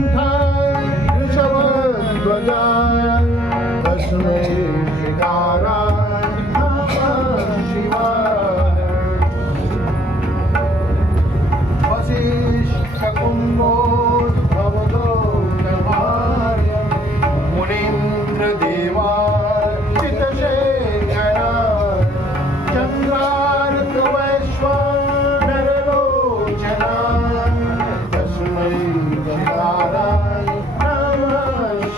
नीलकण्ठाय वृषभध्वजाय तस्मै श्रीकाराय नमः शिवाय वसिष्ठकुम्भोद्भवगोत्रभार्य मुनीन्द्रदेवाय चितशेखराय चन्द्रार्कवैश्वानरलोचनाय तस्मै शिवाय नमः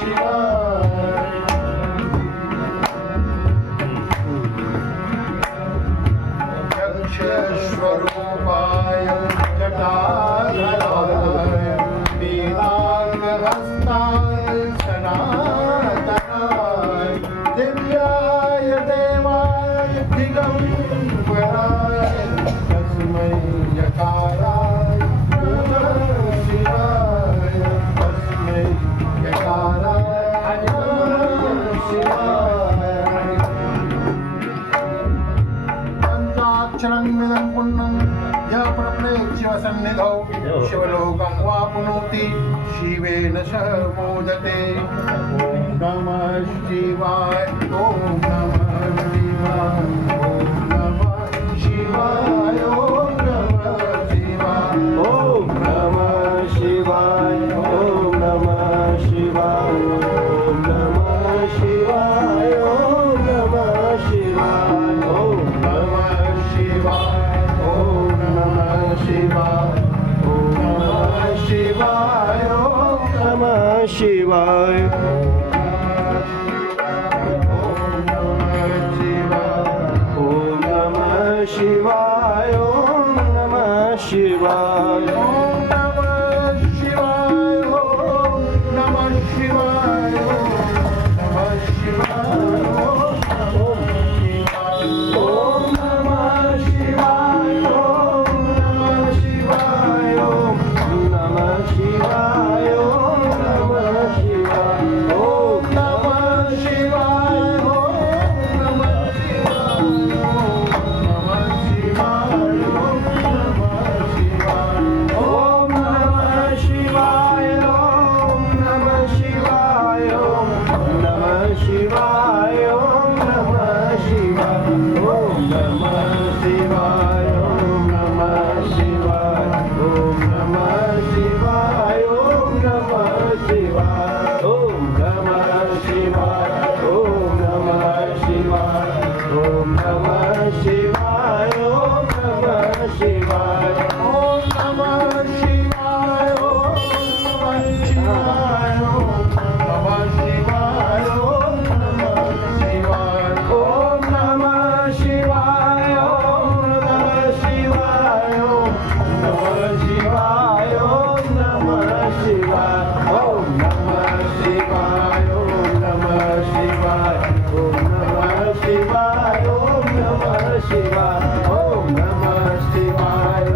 शिवाय यक्षस्वरूपाय जटाधराय वीणाङ्गहस्ताय सनातनाय दिव्याय देवाय दिगम्बराय तस्मै यकाराय नमः शिवाय तस्मै यकाराय नमः शिवाय पञ्चाक्षरमिदं पुण्यं यः प्रप्रेक्ष्य सन्निधौ शिवलोकं वाप्नोति शिवेन सह मोदते ॐ नमः शिवाय ॐ नमः शिवाय ॐ नमः शिवाय ॐ नमः शिवाय ॐ नमः शिवाय ॐ नमः शिवाय ॐ नमः शिवाय ॐ नमः शिवाय ॐ नमः शिवाय ॐ नमः शिवाय ॐ नमः शिवाय ॐ नमः शिवाय शिवाय ॐ नमः शिवाय शिवाय ॐ